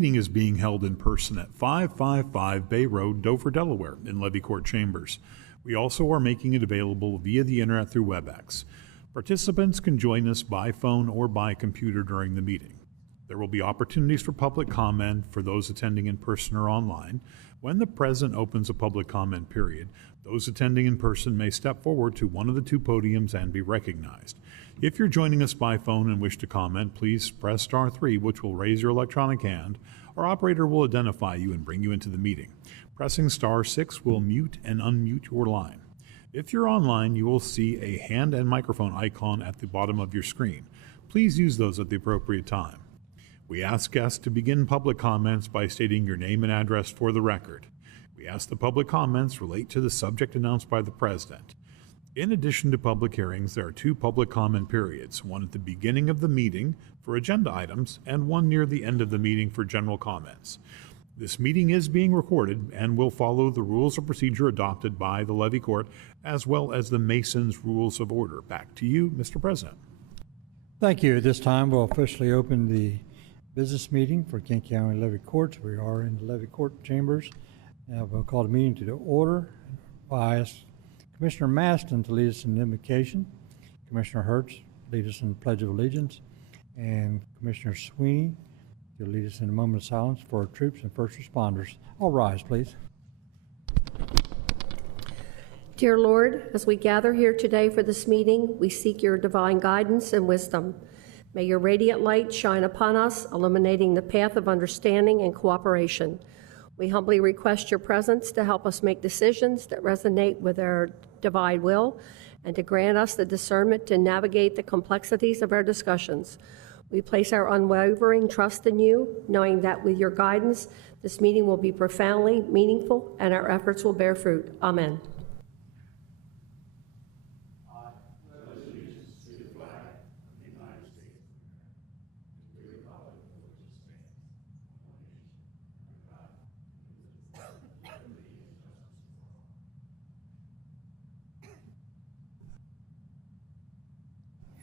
Meeting is being held in person at 555 Bay Road, Dover, Delaware, in Levy Court Chambers. We also are making it available via the internet through WebEx. Participants can join us by phone or by computer during the meeting. There will be opportunities for public comment for those attending in person or online. When the president opens a public comment period, those attending in person may step forward to one of the two podiums and be recognized. If you're joining us by phone and wish to comment, please press *3, which will raise your electronic hand. Our operator will identify you and bring you into the meeting. Pressing *6 will mute and unmute your line. If you're online, you will see a hand and microphone icon at the bottom of your screen. Please use those at the appropriate time. We ask guests to begin public comments by stating your name and address for the record. We ask the public comments relate to the subject announced by the president. In addition to public hearings, there are two public comment periods, one at the beginning of the meeting for agenda items and one near the end of the meeting for general comments. This meeting is being recorded and will follow the rules of procedure adopted by the Levy Court as well as the Mason's Rules of Order. Back to you, Mr. President. Thank you. At this time, we'll officially open the business meeting for King County Levy Courts. We are in the Levy Court chambers. We'll call the meeting to the order. I ask Commissioner Maston to lead us in the invocation, Commissioner Hertz lead us in the Pledge of Allegiance, and Commissioner Sweeney to lead us in a moment of silence for our troops and first responders. All rise, please. Dear Lord, as we gather here today for this meeting, we seek your divine guidance and wisdom. May your radiant light shine upon us, illuminating the path of understanding and cooperation. We humbly request your presence to help us make decisions that resonate with our divine will and to grant us the discernment to navigate the complexities of our discussions. We place our unwavering trust in you, knowing that with your guidance, this meeting will be profoundly meaningful and our efforts will bear fruit. Amen.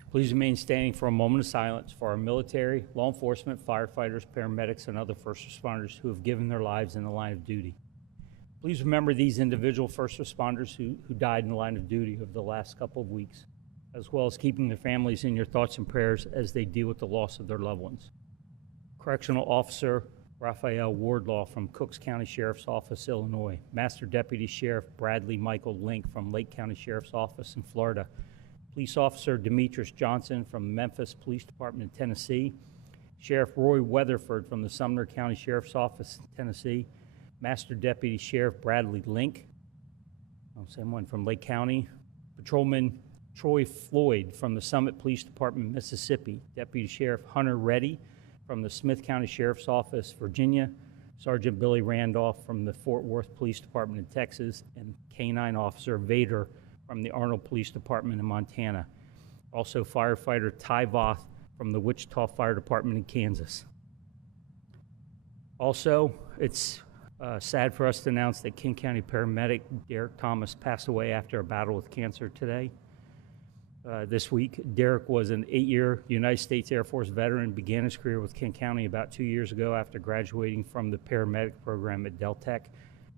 Please remain standing for a moment of silence for our military, law enforcement, firefighters, paramedics, and other first responders who have given their lives in the line of duty. Please remember these individual first responders who died in the line of duty over the last couple of weeks, as well as keeping their families in your thoughts and prayers as they deal with the loss of their loved ones. Correctional Officer Raphael Wardlaw from Cooks County Sheriff's Office, Illinois. Master Deputy Sheriff Bradley Michael Link from Lake County Sheriff's Office in Florida. Police Officer Demetrius Johnson from Memphis Police Department in Tennessee, Sheriff Roy Weatherford from the Sumner County Sheriff's Office in Tennessee, Master Deputy Sheriff Bradley Link, same one from Lake County, Patrolman Troy Floyd from the Summit Police Department, Mississippi, Deputy Sheriff Hunter Reddy from the Smith County Sheriff's Office, Virginia, Sergeant Billy Randolph from the Fort Worth Police Department in Texas, and Canine Officer Vader from the Arnold Police Department in Montana. Also firefighter Ty Voth from the Wichita Fire Department in Kansas. Also, it's sad for us to announce that King County paramedic Derek Thomas passed away after a battle with cancer today. This week, Derek was an 8-year United States Air Force veteran, began his career with King County about 2 years ago after graduating from the paramedic program at Del Tech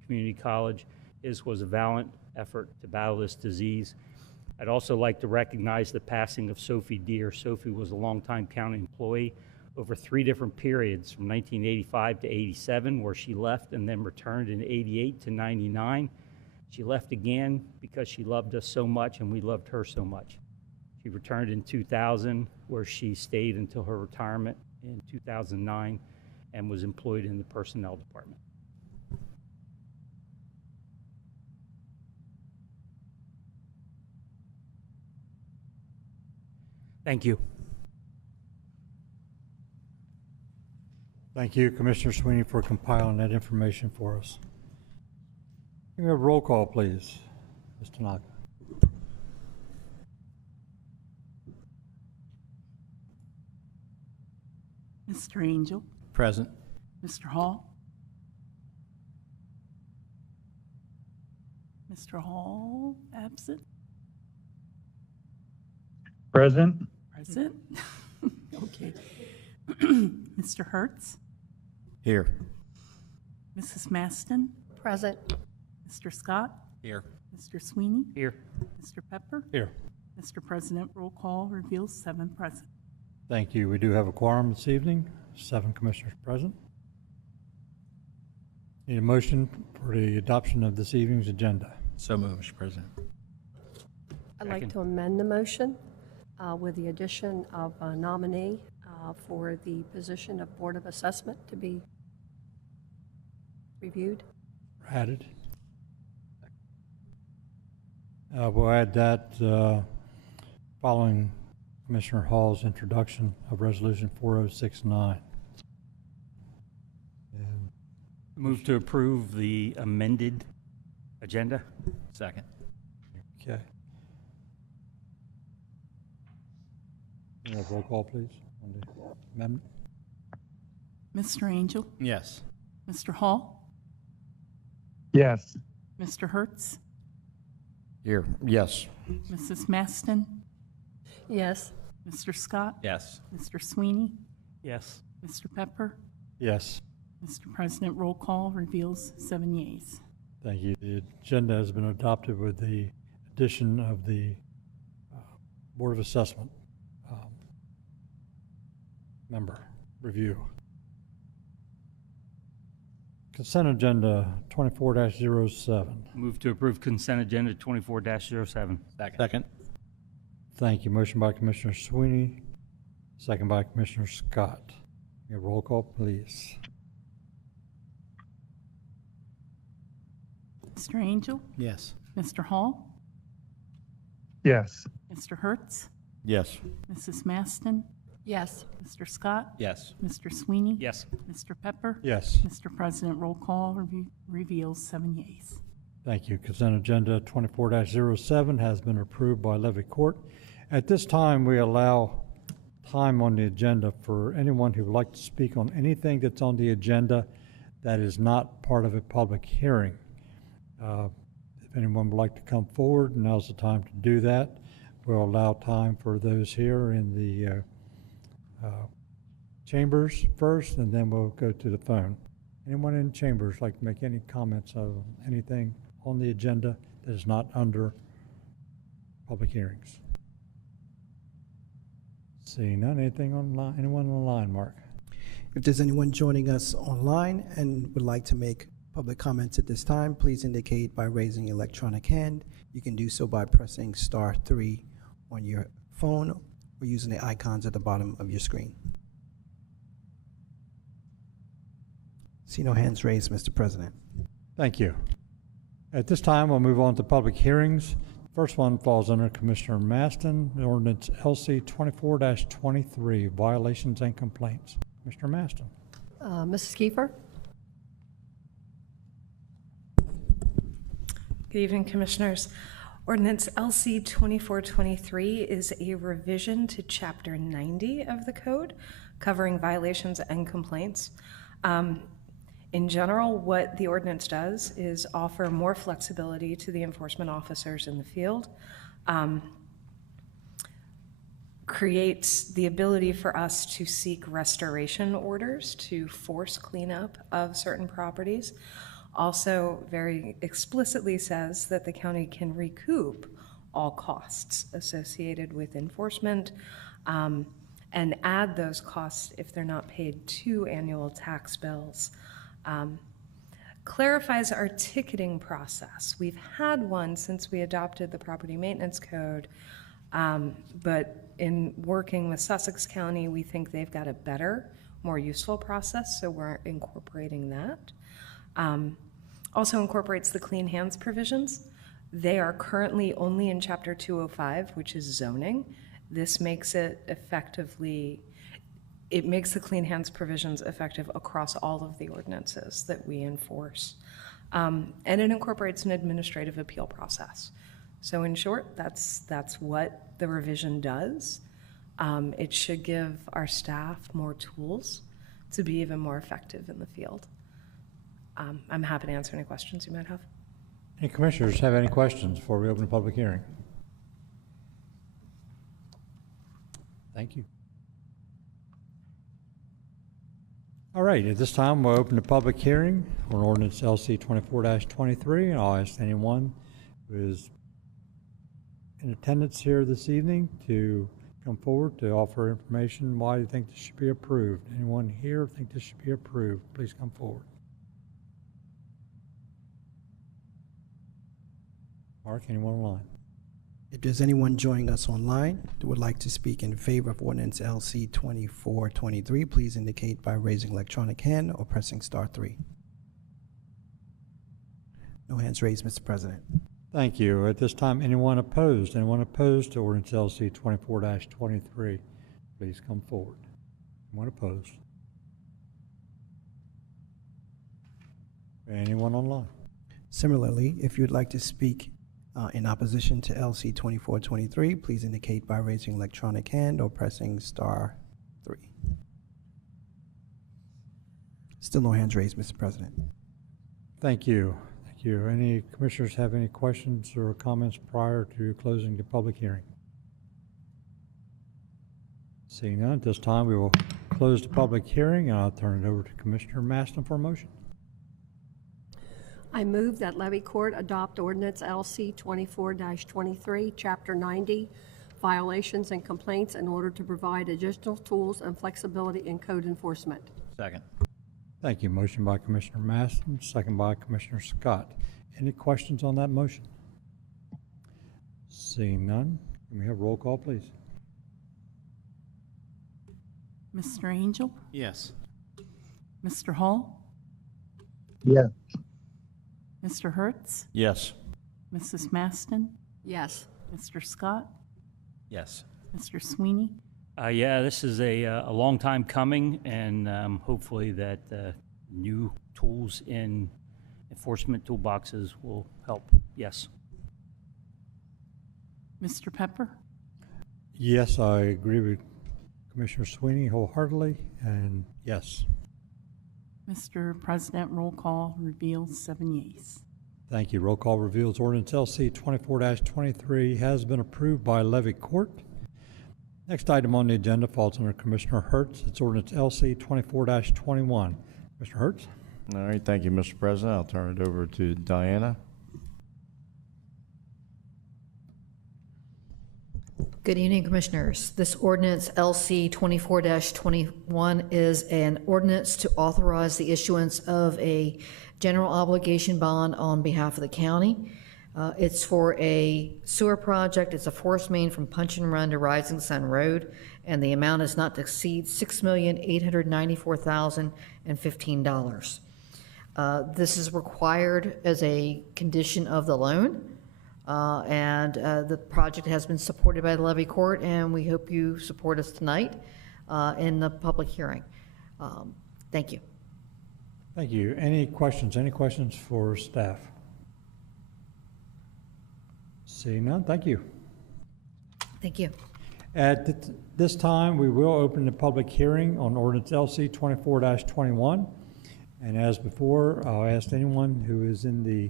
Community College. His was a valiant effort to battle this disease. I'd also like to recognize the passing of Sophie Deere. Sophie was a longtime county employee over 3 different periods, from 1985 to 87, where she left and then returned in 88 to 99. She left again because she loved us so much and we loved her so much. She returned in 2000, where she stayed until her retirement in 2009 and was employed in the personnel department. Thank you. Thank you, Commissioner Sweeney, for compiling that information for us. Give me a roll call, please, Ms. Tanaka. Mr. Angel. Present. Mr. Hall. Mr. Hall, absent. Present. Present. Okay. Mr. Hertz. Here. Mrs. Maston, Present. Mr. Scott, Here. Mr. Sweeney, Here. Mr. Pepper. Here. Mr. President, roll call reveals 7 present. Thank you. We do have a quorum this evening, 7 commissioners present. Need a motion for the adoption of this evening's agenda. So moved, Mr. President. I'd like Second. to amend the motion with the addition of a nominee for the position of Board of Assessment to be reviewed. Added. We'll add that following Commissioner Hall's introduction of Resolution 4069. And Move to approve the amended agenda. Second. Okay. Can we have roll call, please, on the amendment? Mr. Angel, Yes. Mr. Hall, Yes. Mr. Hertz, Here. Yes. Mrs. Maston, Yes. Mr. Scott, Yes. Mr. Sweeney, Yes. Mr. Pepper. Yes. Mr. President, roll call reveals 7 yeas. Thank you. The agenda has been adopted with the addition of the Board of Assessment member review. Consent agenda 24-07. Move to approve consent agenda 24-07. Second. Thank you. Motion by Commissioner Sweeney, second by Commissioner Scott. May I have roll call, please. Mr. Angel, Yes. Mr. Hall, Yes. Mr. Hertz, Yes. Mrs. Maston, Yes. Mr. Scott, Yes. Mr. Sweeney. Yes. Mr. Pepper. Yes. Mr. President, roll call reveals 7 yeas. Thank you. Consent agenda 24-07 has been approved by Levy Court. At this time, we allow time on the agenda for anyone who would like to speak on anything that's on the agenda that is not part of a public hearing. If anyone would like to come forward, now's the time to do that. We'll allow time for those here in the chambers first, and then we'll go to the phone. Anyone in chambers like to make any comments of anything on the agenda that is not under public hearings? Seeing none, anything online, anyone online, Mark? If there's anyone joining us online and would like to make public comments at this time, please indicate by raising your electronic hand. You can do so by pressing *3 on your phone or using the icons at the bottom of your screen. See no hands raised, Mr. President. Thank you. At this time, we'll move on to public hearings. First one falls under Commissioner Maston, ordinance LC 24-23, violations and complaints. Commissioner Maston. Mrs. Kiefer? Good evening, Commissioners. Ordinance LC 2423 is a revision to Chapter 90 of the Code, covering violations and complaints. In general, what the ordinance does is offer more flexibility to the enforcement officers in the field, creates the ability for us to seek restoration orders to force cleanup of certain properties. Also very explicitly says that the county can recoup all costs associated with enforcement and add those costs if they're not paid to annual tax bills. Clarifies our ticketing process. We've had one since we adopted the property maintenance code, but in working with Sussex County, we think they've got a better, more useful process, so we're incorporating that. Also incorporates the clean hands provisions. They are currently only in Chapter 205, which is zoning. This makes it effectively, it makes the clean hands provisions effective across all of the ordinances that we enforce. And it incorporates an administrative appeal process. So in short, that's what the revision does. It should give our staff more tools to be even more effective in the field. I'm happy to answer any questions you might have. Any commissioners have any questions before we open the public hearing? Thank you. All right, at this time, we'll open the public hearing on ordinance LC 24-23, and I'll ask anyone who is in attendance here this evening to come forward to offer information why you think this should be approved. Anyone here think this should be approved? Please come forward. Mark, anyone online? If there's anyone joining us online that would like to speak in favor of ordinance LC 2423, please indicate by raising electronic hand or pressing *3. No hands raised, Mr. President. Thank you. At this time, anyone opposed? Anyone opposed to ordinance LC 24-23? Please come forward. Anyone opposed? Anyone online? Similarly, if you'd like to speak in opposition to LC 2423, please indicate by raising electronic hand or pressing *3. Still no hands raised, Mr. President. Thank you. Thank you. Any commissioners have any questions or comments prior to closing the public hearing? Seeing none, at this time we will close the public hearing, and I'll turn it over to Commissioner Maston for a motion. I move that Levy Court adopt ordinance LC 24-23, Chapter 90, violations and complaints in order to provide additional tools and flexibility in code enforcement. Second. Thank you. Motion by Commissioner Maston, second by Commissioner Scott. Any questions on that motion? Seeing none, can we have roll call, please? Mr. Angel? Yes. Mr. Hall? Yes. Mr. Hertz? Yes. Mrs. Maston? Yes. Mr. Scott? Yes. Mr. Sweeney? Yeah, this is a long time coming, and hopefully that new tools in enforcement toolboxes will help. Yes. Mr. Pepper? Yes, I agree with Commissioner Sweeney wholeheartedly, and yes. Mr. President, roll call reveals 7 yeas. Thank you. Roll call reveals ordinance LC 24-23 has been approved by Levy Court. Next item on the agenda falls under Commissioner Hertz. It's ordinance LC 24-21. Mr. Hertz? All right, thank you, Mr. President. I'll turn it over to Diana. Good evening, Commissioners. This ordinance, LC 24-21, is an ordinance to authorize the issuance of a general obligation bond on behalf of the county. It's for a sewer project. It's a forest main from Punch and Run to Rising Sun Road, and the amount is not to exceed $6,894,015. This is required as a condition of the loan. The project has been supported by the Levy Court, and we hope you support us tonight in the public hearing. Thank you. Thank you. Any questions? Any questions for staff? Seeing none, thank you. Thank you. At this time, we will open the public hearing on ordinance LC 24-21. And as before, I'll ask anyone who is in the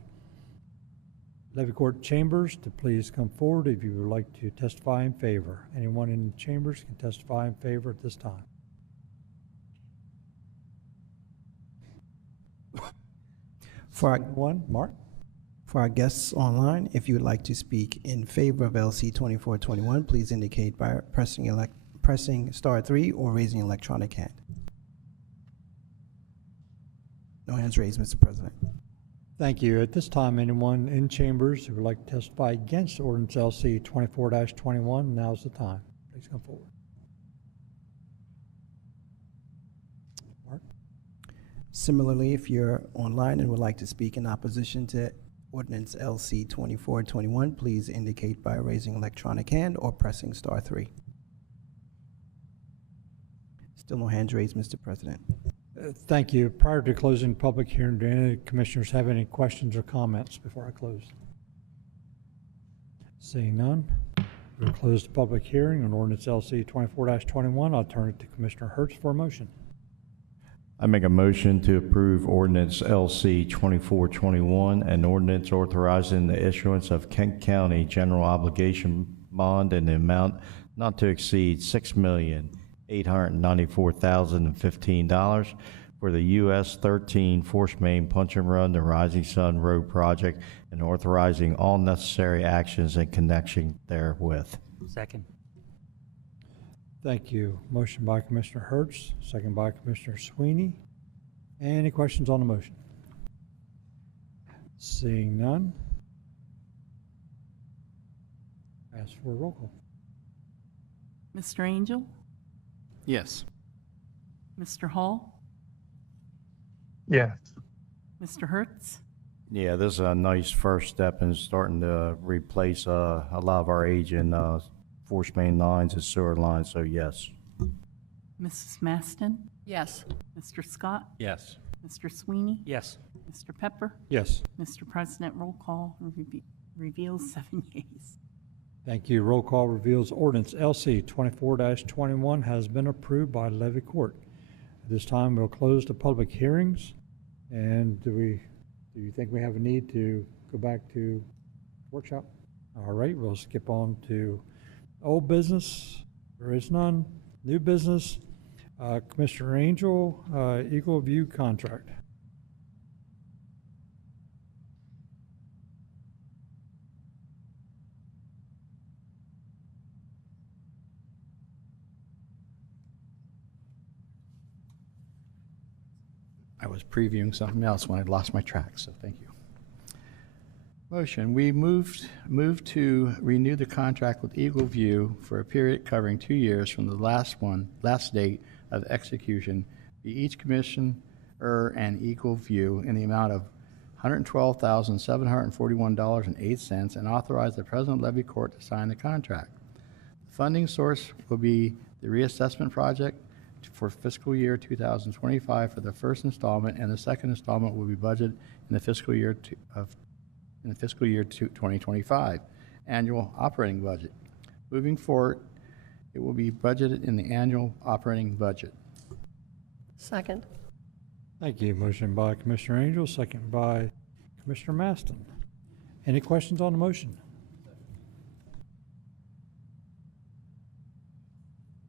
Levy Court chambers to please come forward if you would like to testify in favor. Anyone in the chambers can testify in favor at this time. Mark? For our guests online, if you would like to speak in favor of LC 2421, please indicate by pressing *3 or raising electronic hand. No hands raised, Mr. President. Thank you. At this time, anyone in chambers who would like to testify against ordinance LC 24-21, now's the time. Please come forward. Mark? Similarly, if you're online and would like to speak in opposition to ordinance LC 2421, please indicate by raising electronic hand or pressing *3. Still no hands raised, Mr. President. Thank you. Prior to closing public hearing, do any commissioners have any questions or comments before I close? Seeing none, we'll close the public hearing on ordinance LC 24-21. I'll turn it to Commissioner Hertz for a motion. I make a motion to approve ordinance LC 2421, an ordinance authorizing the issuance of Kent County general obligation bond in the amount not to exceed $6,894,015 for the US 13 Force Main Punch and Run to Rising Sun Road project and authorizing all necessary actions in connection therewith. Second. Thank you. Motion by Commissioner Hertz, second by Commissioner Sweeney. Any questions on the motion? Seeing none. Ask for a roll call. Mr. Angel? Yes. Mr. Hall? Yes. Mr. Hertz? Yeah, this is a nice first step in starting to replace a lot of our aging force main lines and sewer lines, so yes. Mrs. Maston? Yes. Mr. Scott? Yes. Mr. Sweeney? Yes. Mr. Pepper? Yes. Mr. President, roll call reveals 7 yeas. Thank you. Roll call reveals ordinance LC 24-21 has been approved by Levy Court. At this time, we'll close the public hearings. And do you think we have a need to go back to workshop? All right, we'll skip on to old business. There is none. New business. Commissioner Angel, Eagle View contract. I was previewing something else when I'd lost my track, so thank you. Motion, we moved to renew the contract with Eagle View for a period covering 2 years from the last date of execution, be each commissioner and Eagle View in the amount of $112,741.08 and authorize the President Levy Court to sign the contract. The funding source will be the reassessment project for fiscal year 2025 for the first installment, and the second installment will be budgeted in the fiscal year 2025 annual operating budget. Moving forward, it will be budgeted in the annual operating budget. Second. Thank you. Motion by Commissioner Angel, second by Commissioner Maston. Any questions on the motion?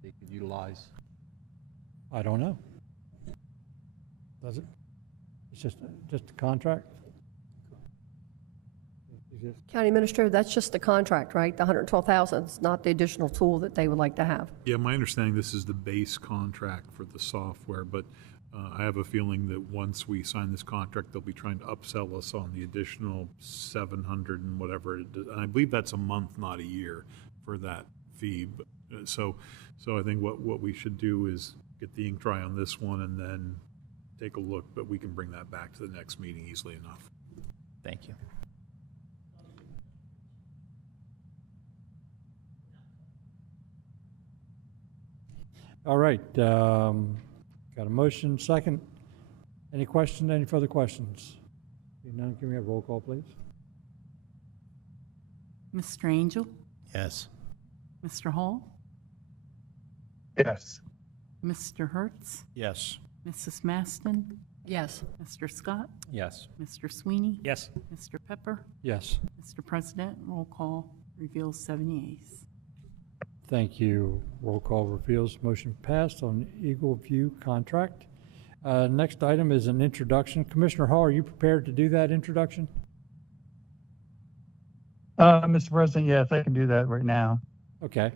They could utilize. I don't know. Does it? It's just a contract? County Administrator, that's just the contract, right? The $112,000 is not the additional tool that they would like to have. Yeah, my understanding, this is the base contract for the software, but I have a feeling that once we sign this contract, they'll be trying to upsell us on the additional 700 and whatever. And I believe that's a month, not a year, for that fee. But, so I think what we should do is get the ink dry on this one and then take a look, but we can bring that back to the next meeting easily enough. Thank you. All right, got a motion, second. Any questions, any further questions? Seeing none, can we have roll call, please? Mr. Angel? Yes. Mr. Hall? Yes. Mr. Hertz? Yes. Mrs. Maston? Yes. Mr. Scott? Yes. Mr. Sweeney? Yes. Mr. Pepper? Yes. Mr. President, roll call reveals 7 yeas. Thank you. Roll call reveals motion passed on Eagle View contract. Next item is an introduction. Commissioner Hall, are you prepared to do that introduction? Mr. President, yes, I can do that right now. Okay,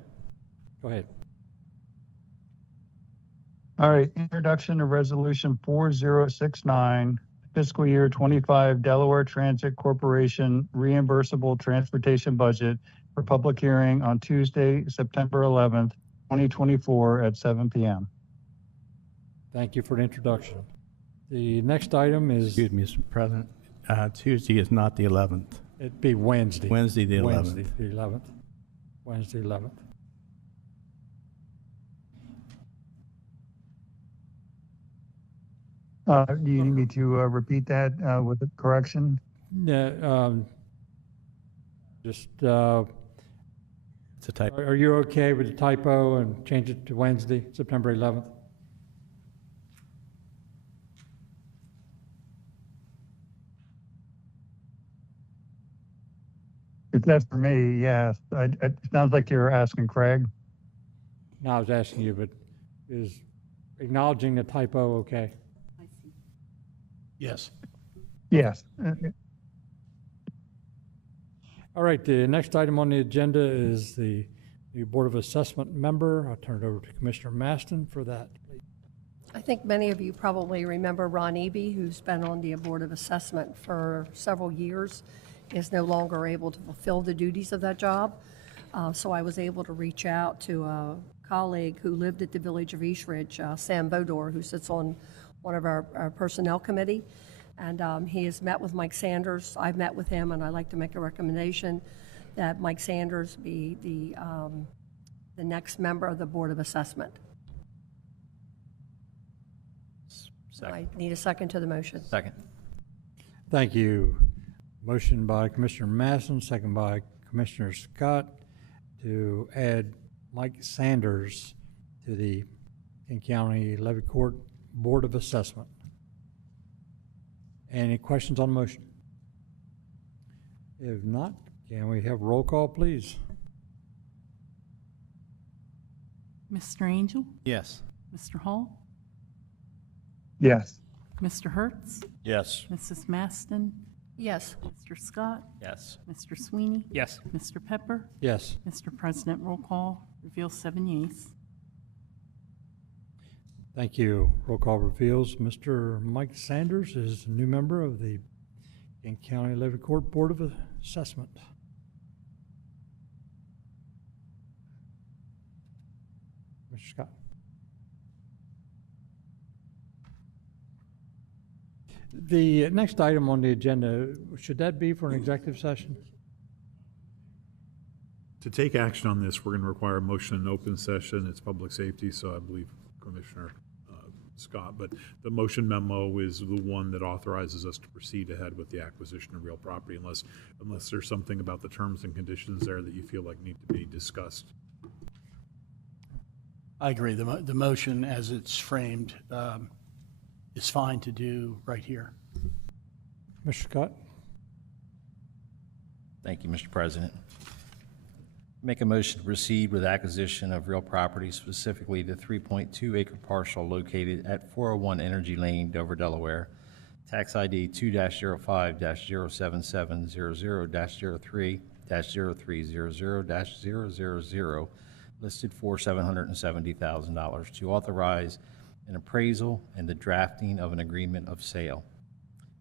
go ahead. All right, introduction to resolution 4069, fiscal year 25 Delaware Transit Corporation reimbursable transportation budget for public hearing on Tuesday, September 11th, 2024 at 7 p.m. Thank you for the introduction. The next item is, Excuse me, Mr. President. Tuesday is not the 11th. it'd be Wednesday. Wednesday, the 11th. Wednesday, the 11th. Wednesday, 11th. Do you need me to repeat that with a correction? Yeah, just, It's a type. are you okay with the typo and change it to Wednesday, September 11th? If that's for me, yes. It sounds like you're asking Craig. No, I was asking you, but is acknowledging the typo okay? I Yes. Yes. All right, the next item on the agenda is the new Board of Assessment member. I'll turn it over to Commissioner Maston for that. I think many of you probably remember Ron Eby, who's been on the Board of Assessment for several years, is no longer able to fulfill the duties of that job. So I was able to reach out to a colleague who lived at the Village of East Ridge, Sam Bodor, who sits on one of our personnel committee. And he has met with Mike Sanders. I've met with him, and I'd like to make a recommendation that Mike Sanders be the next member of the Board of Assessment. I need a second to the motion. Second. Thank you. Motion by Commissioner Masson, second by Commissioner Scott to add Mike Sanders to the King County Levy Court Board of Assessment. Any questions on the motion? If not, can we have roll call, please? Mr. Angel? Yes. Mr. Hall? Yes. Mr. Hertz? Yes. Mrs. Maston? Yes. Mr. Scott? Yes. Mr. Sweeney? Yes. Mr. Pepper? Yes. Mr. President, roll call reveals 7 yeas. Thank you. Roll call reveals Mr. Mike Sanders is a new member of the King County Levy Court Board of Assessment. Mr. Scott. The next item on the agenda, should that be for an executive session? To take action on this, we're going to require a motion in open session. It's public safety, so I believe Commissioner Scott, but the motion memo is the one that authorizes us to proceed ahead with the acquisition of real property unless there's something about the terms and conditions there that you feel like need to be discussed. I agree. The motion as it's framed is fine to do right here. Mr. Scott? Thank you, Mr. President. Make a motion to proceed with acquisition of real property, specifically the 3.2 acre parcel located at 401 Energy Lane, Dover, Delaware. Tax ID 2-05-077-00-03-0300-000, listed for $770,000 to authorize an appraisal and the drafting of an agreement of sale.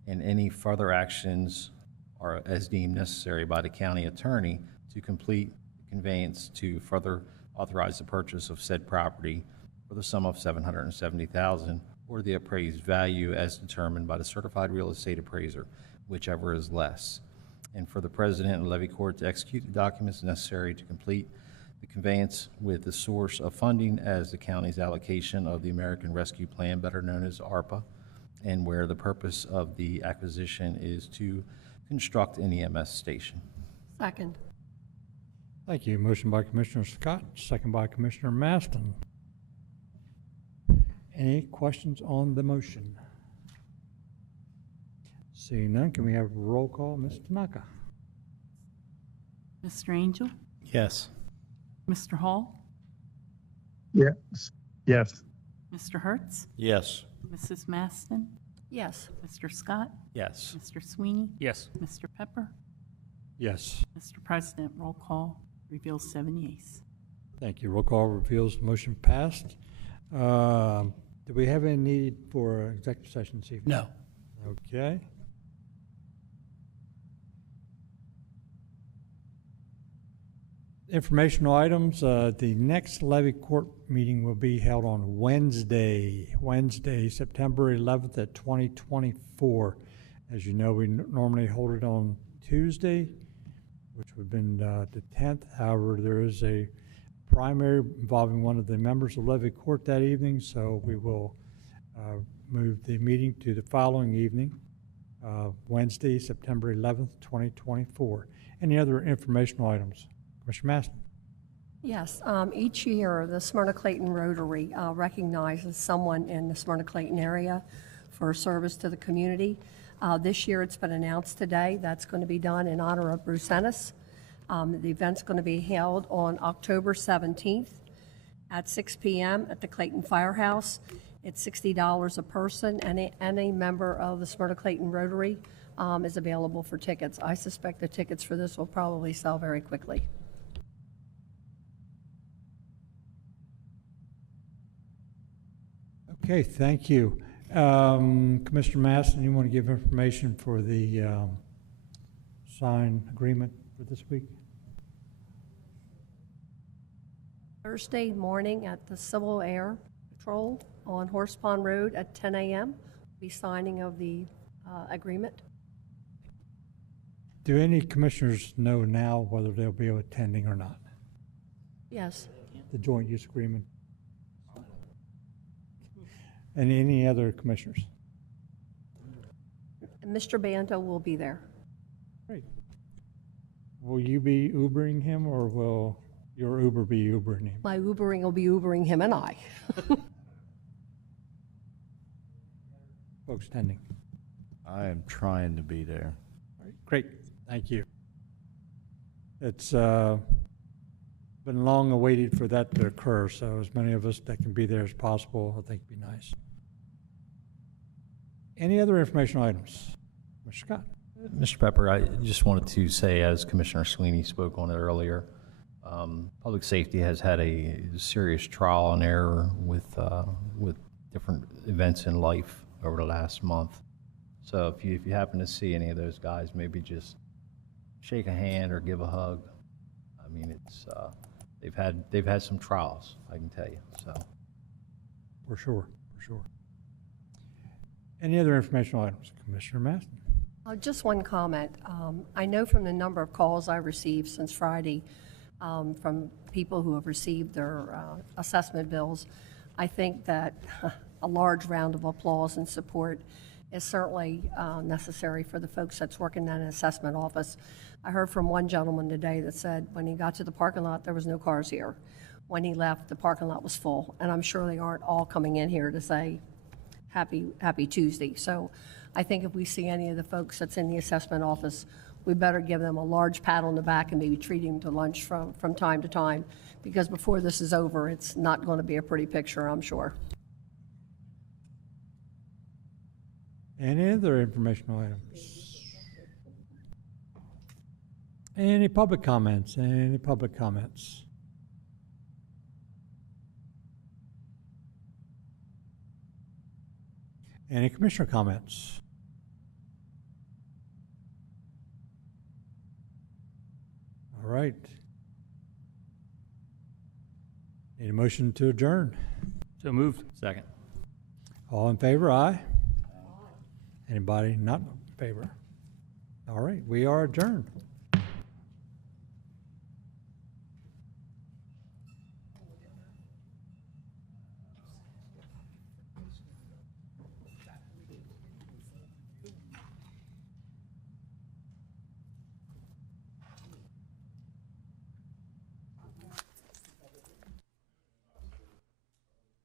And any further actions are as deemed necessary by the county attorney to complete conveyance to further authorize the purchase of said property for the sum of $770,000 or the appraised value as determined by the certified real estate appraiser, whichever is less. And for the president and levy court to execute the documents necessary to complete the conveyance with the source of funding as the county's allocation of the American Rescue Plan, better known as ARPA, and where the purpose of the acquisition is to construct an EMS station. Second. Thank you. Motion by Commissioner Scott, second by Commissioner Maston. Any questions on the motion? Seeing none, can we have roll call? Ms. Tanaka? Mr. Angel? Yes. Mr. Hall? Yes. Yes. Mr. Hertz? Yes. Mrs. Maston? Yes. Mr. Scott? Yes. Mr. Sweeney? Yes. Mr. Pepper? Yes. Mr. President, roll call reveals 7 yeas. Thank you. Roll call reveals the motion passed. Do we have any need for executive session this evening? No. Okay. Informational items. The next levy court meeting will be held on Wednesday, September 11th at 2024. As you know, we normally hold it on Tuesday, which would have been the 10th. However, there is a primary involving one of the members of levy court that evening, so we will move the meeting to the following evening, Wednesday, September 11th, 2024. Any other informational items? Commissioner Maston. Yes, each year, the Smyrna Clayton Rotary recognizes someone in the Smyrna Clayton area for service to the community. This year, it's been announced today that's going to be done in honor of Bruce Ennis. The event's going to be held on October 17th at 6 p.m. at the Clayton Firehouse. It's $60 a person, and any member of the Smyrna Clayton Rotary is available for tickets. I suspect the tickets for this will probably sell very quickly. Okay, thank you. Commissioner Masson, you want to give information for the sign agreement for this week? Thursday morning at the Civil Air Patrol on Horse Pond Road at 10 a.m. Be signing of the agreement. Do any commissioners know now whether they'll be attending or not? Yes. The joint use agreement? And any other commissioners? Mr. Banta will be there. Great. Will you be Ubering him, or will your Uber be Ubering him? My Ubering will be Ubering him and I. Folks attending? I am trying to be there. All right, great, thank you. It's been long awaited for that to occur, so as many of us that can be there as possible, I think would be nice. Any other informational items? Mr. Scott? Mr. Pepper, I just wanted to say, as Commissioner Sweeney spoke on it earlier, public safety has had a serious trial and error with different events in life over the last month. So if you happen to see any of those guys, maybe just shake a hand or give a hug. I mean, it's they've had some trials, I can tell you. So For sure, for sure. Any other informational items? Commissioner Maston? Just one comment. I know from the number of calls I received since Friday from people who have received their assessment bills, I think that a large round of applause and support is certainly necessary for the folks that's working in an assessment office. I heard from one gentleman today that said when he got to the parking lot, there was no cars here. When he left, the parking lot was full, and I'm sure they aren't all coming in here to say happy Tuesday. So I think if we see any of the folks that's in the assessment office, we better give them a large pat on the back and maybe treat them to lunch from time to time, because before this is over, it's not going to be a pretty picture, I'm sure. Any other informational items? Any public comments? Any public comments? Any commissioner comments? All right. Need a motion to adjourn. So moved. second. All in favor, aye? Anybody not in favor? All right, we are adjourned.